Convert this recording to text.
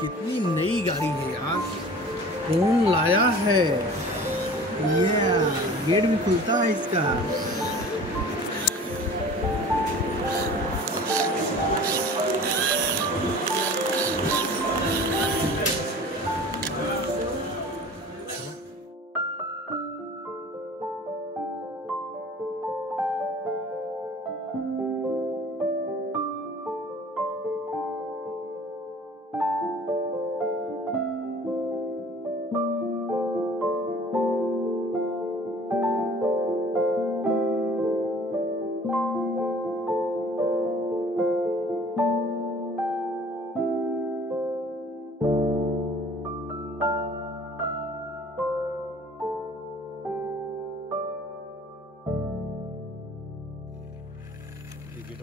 कितनी नई गाड़ी है यार, कौन लाया है ये? गेट भी खुलता है इसका। गेट